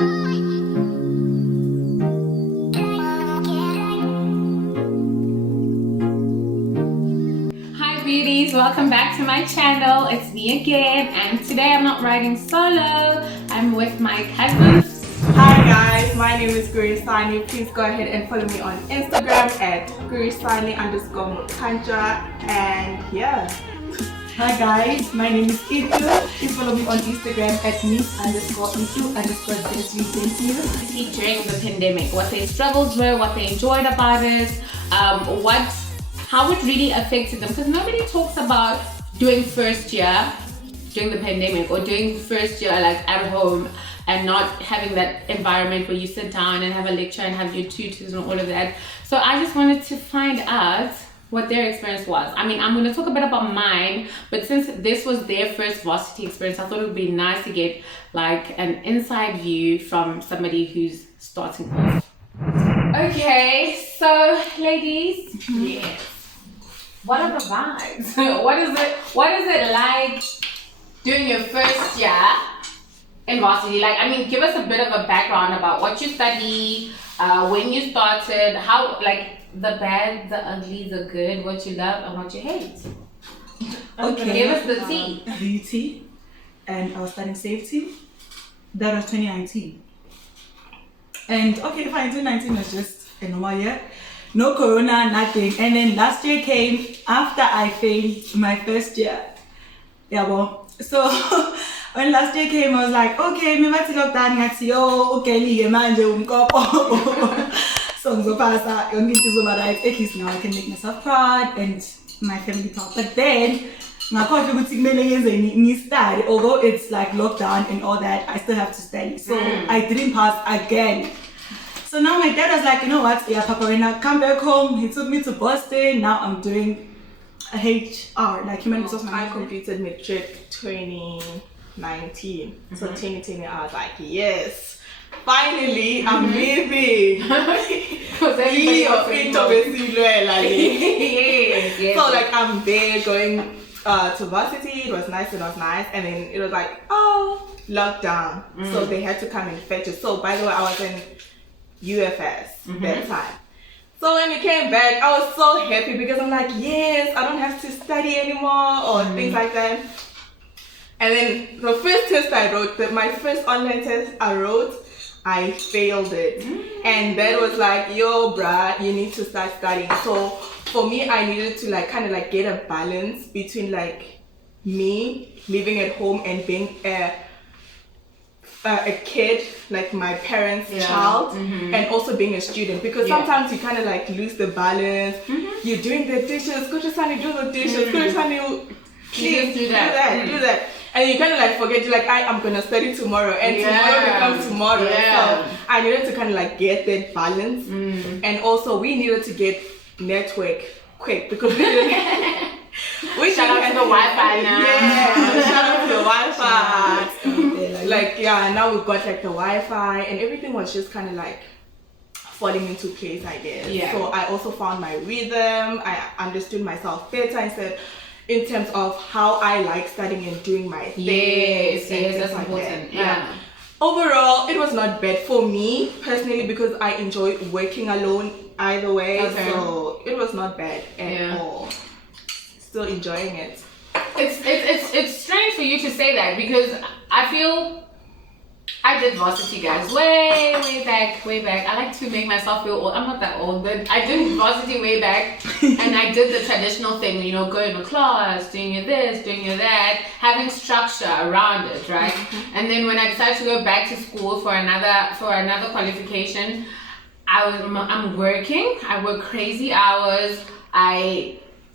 Hi beauties, welcome back to my channel. It's me again, and today I'm not riding solo. I'm with my cousins. Hi guys, my name is Gurisani. Please go ahead and follow me on Instagram at Gurisani_Mukanja, and yeah. Hi guys, my name is Itu. Please follow me on Instagram at miss_Itu_ZSV. During the pandemic, what their struggles were, what they enjoyed about it, how it really affected them. Because nobody talks about doing first year during the pandemic, or doing first year like at home and not having that environment where you sit down and have a lecture and have your tutors and all of that. So I just wanted to find out what their experience was. I mean, I'm going to talk a bit about mine, but since this was their first varsity experience, I thought it would be nice to get like an inside view from somebody who's starting off. Okay, so ladies, yes. What are the vibes? What is it like doing your first year in varsity? Like, I mean, give us a bit of a background about what you study, when you started, how, like, the bad, the ugly, the good, what you love and what you hate. Okay. Give us the tea. Beauty, and I was studying safety. That was 2019. And okay, fine, 2019 was just a normal year. No corona, nothing. And then last year came after I failed my first year. Yeah, well, so when last year came, I was like, okay, maybe I lockdown, okay, manje umkopo. So ngizopasa yonke into izoba right. At least now I can make myself proud and my family proud. But then ngakhohlwa ukuthi kumele ngenze ngistudy, although it's like lockdown and all that, I still have to study. So I didn't pass again. So now my dad was like, you know what, yeah, Papa, when I come back home, he took me to Boston. Now I'm doing a HR, like human resource I management. completed matric 2019, so 2020 I was like, yes, finally I'm leaving. Because everybody was yes. So like I'm there going to varsity. It was nice, and then it was like, oh, lockdown, so they had to come and fetch us. So by the way, I was in UFS that time. So when we came back, I was so happy because I'm like, yes, I don't have to study anymore or things like that. And then the first test I wrote, my first online test I wrote, I failed it. And that was like, yo, bruh, you need to start studying. So for me, I needed to like kind of like get a balance between like me living at home and being a kid, like my parents' child, and also being a student, because sometimes you kind of like lose the balance. You're doing the dishes, go to Sunny, do the dishes, go to Sunny, please do that. And you kind of like forget, you're like, I'm gonna study tomorrow, and tomorrow becomes tomorrow. So I needed to kind of like get that balance, and also we needed to get network quick because we didn't. Shout out to the Wi-Fi now. Yeah, shout out to the Wi-Fi. Like, yeah, now we've got like the Wi-Fi, and everything was just kind of like falling into place, I guess. Yeah. So I also found my rhythm. I understood myself better in terms of how I like studying and doing my things. Yes, that's like important. That. Yeah. Overall, it was not bad for me personally because I enjoy working alone either way. Okay. So it was not bad at all. Still enjoying it. It's strange for you to say that, because I feel I did varsity, guys, way back. I like to make myself feel old. I'm not that old, but I did varsity way back, and I did the traditional thing, you know, going to class, doing your this, doing your that, having structure around it, right? And then when I decided to go back to school for another qualification, I'm working. I work crazy hours.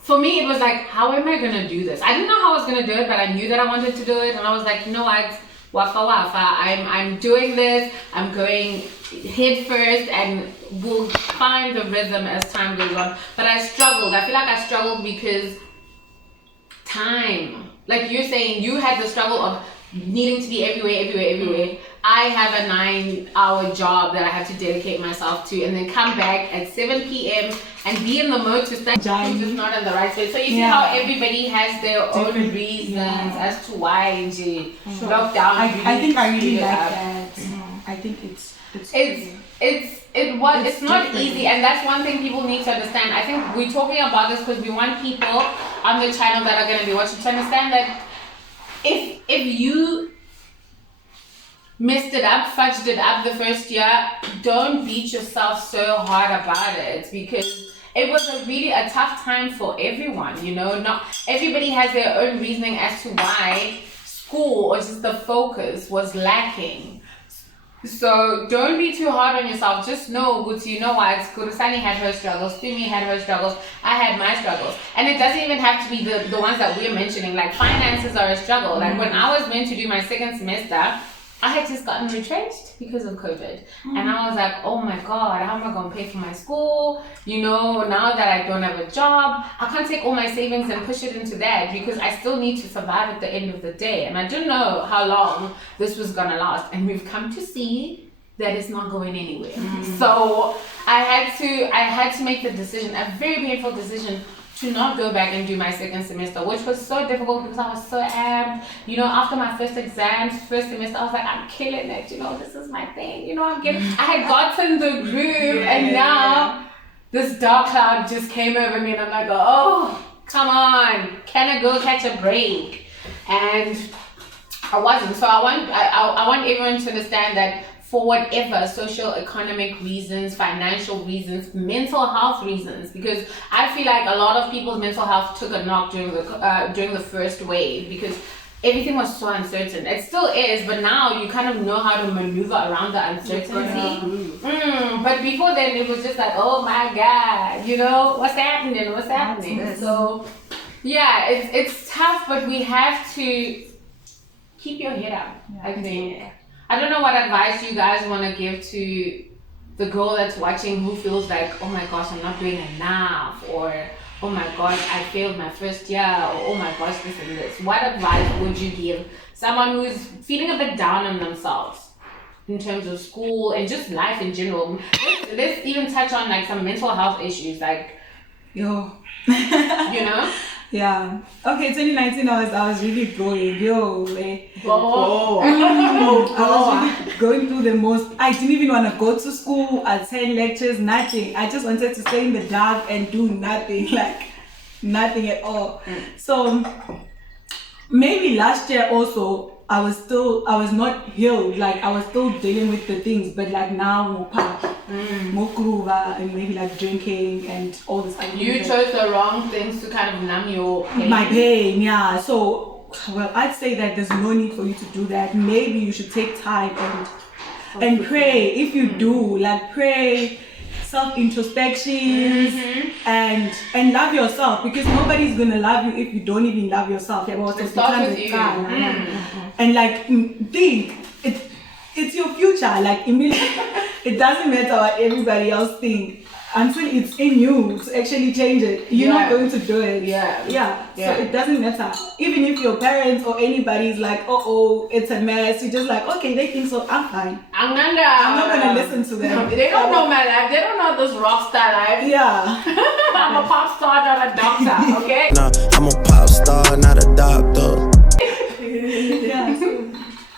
For me, it was like, how am I gonna do this? I didn't know how I was gonna do it, but I knew that I wanted to do it, and I was like, you know what, wafa. I'm doing this. I'm going head first, and we'll find the rhythm as time goes on. But I struggled. I feel like I struggled because time. Like you're saying, you had the struggle of needing to be everywhere. I have a 9-hour job that I have to dedicate myself to, and then come back at 7 p.m. and be in the mode to study, just not in the right space. So you see how everybody has their own reasons as to why lockdown. I think I really like that. I think it's It's crazy. it's not different. easy, and that's one thing people need to understand. I think we're talking about this because we want people on the channel that are going to be watching to understand that if you messed it up, fudged it up the first year, don't beat yourself so hard about it, because it was really a tough time for everyone. You know, not everybody has their own reasoning as to why school or just the focus was lacking. So don't be too hard on yourself. Just know, Guti, you know what? Kurusani had her struggles, Tumi had her struggles, I had my struggles. And it doesn't even have to be the ones that we're mentioning. Like finances are a struggle. Like when I was meant to do my second semester, I had just gotten retrenched because of COVID. And I was like, oh my God, how am I going to pay for my school? You know, now that I don't have a job, I can't take all my savings and push it into that because I still need to survive at the end of the day. And I didn't know how long this was going to last. And we've come to see that it's not going anywhere. So I had to make the decision, a very painful decision, to not go back and do my second semester, which was so difficult because I was so amped. You know, after my first exams, first semester, I was like, I'm killing it. You know, this is my thing. You know, I had gotten the groove, and now this dark cloud just came over me, and I'm like, oh, come on, can I go catch a break? And I wasn't. So I want everyone to understand that for whatever social economic reasons, financial reasons, mental health reasons, because I feel like a lot of people's mental health took a knock during the first wave because everything was so uncertain. It still is, but now you kind of know how to maneuver around the uncertainty. But before then, it was just like, oh my God, you know, what's happening? What's happening? So yeah, it's tough, but we have to keep your head up. I think. I don't know what advice you guys want to give to the girl that's watching who feels like, oh my gosh, I'm not doing enough, or oh my gosh, I failed my first year, or oh my gosh, this and this. What advice would you give someone who is feeling a bit down on themselves in terms of school and just life in general? Let's even touch on like some mental health issues, like, Yo. you know? Yeah. Okay, 2019 I was really growing. Oh. I was really going through the most. I didn't even want to go to school, attend lectures, nothing. I just wanted to stay in the dark and do nothing, like nothing at all. So maybe last year also I was not healed, like I was still dealing with the things, but like now more pop, more groova, and maybe like drinking and all this. You chose the wrong things to kind of numb your pain. My pain, yeah. So, well, I'd say that there's no need for you to do that. Maybe you should take time and pray. If you do, like pray, self-introspection, and love yourself, because nobody's gonna love you if you don't even love yourself. It starts with you. And like think it's your future. Like it doesn't matter what everybody else thinks until it's in you to actually change it. You're not going to do it. So it doesn't matter. Even if your parents or anybody's like, oh, it's a mess, you're just like, okay, they think so, I'm fine. I'm not gonna listen to them. They don't know my life. They don't know this rock star life. Yeah. I'm a pop star, not a doctor, okay? Nah, I'm a pop star, not a doctor.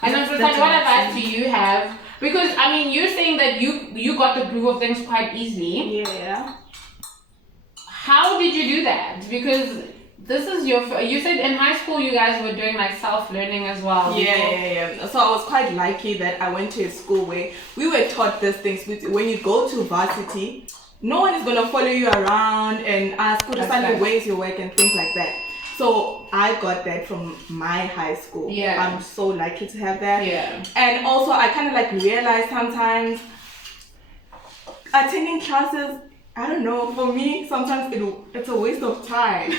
And I'm just like, what advice do you have? Because I mean, you're saying that you got the groove of things quite easily. Yeah. How did you do that? Because this is you said in high school you guys were doing like self-learning as well. Yeah. So I was quite lucky that I went to a school where we were taught these things. When you go to varsity, no one is gonna follow you around and ask, where's your work and things like that. So I got that from my high school. Yeah. I'm so lucky to have that. Yeah. And also I kind of like realized sometimes attending classes, I don't know, for me sometimes it's a waste of time.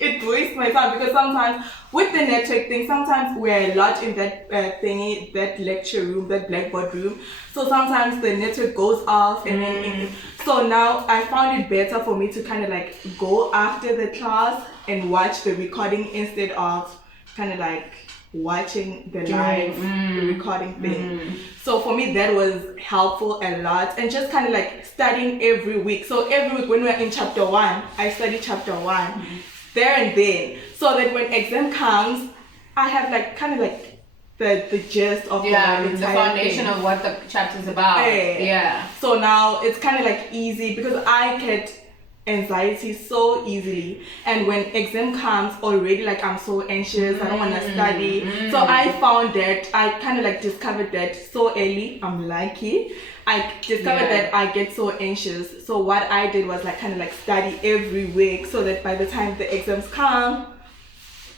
It wastes my time because sometimes with the network thing, sometimes we're a lot in that thingy, that lecture room, that blackboard room. So sometimes the network goes off and then so now I found it better for me to kind of like go after the class and watch the recording instead of kind of like watching the live recording thing. So for me that was helpful a lot, and just kind of like studying every week. So every week when we're in chapter 1, I study chapter 1 there and then, so that when exam comes I have like kind of like the gist of the entire foundation thing. of what the chapter's about. Yeah. So now it's kind of like easy because I get anxiety so easily, and when exam comes already, like I'm so anxious, I don't want to study. So I found that I kind of like discovered that so early. I'm lucky. I discovered that I get so anxious. So what I did was like kind of like study every week so that by the time the exams come,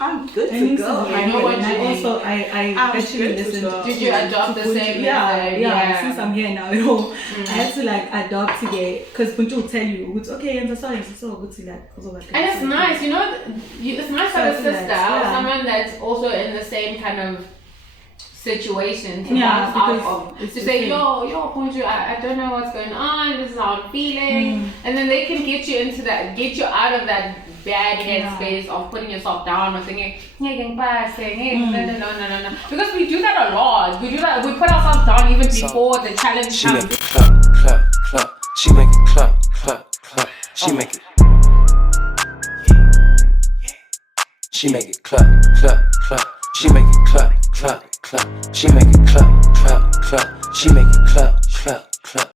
I'm good to go. I know what you mean. Also, I actually listened. Did you adopt the same method? Yeah. Since I'm here now, I had to like adopt it because Punju will tell you, it's okay, and so like. And it's nice, you know. It's nice to have a sister or someone that's also in the same kind of situation to bounce off of. To say, yo, Punju, I don't know what's going on. This is how I'm feeling, and then they can get you into that, get you out of that bad headspace of putting yourself down or thinking, no. Because we do that a lot. We do that. We put ourselves down even before the challenge She comes. make it clap, clap, clap. She make it clap, clap, clap. She make it. She make it clap, clap, clap. She make it clap, clap, clap. She make it clap, clap, clap. She make it clap, clap, clap.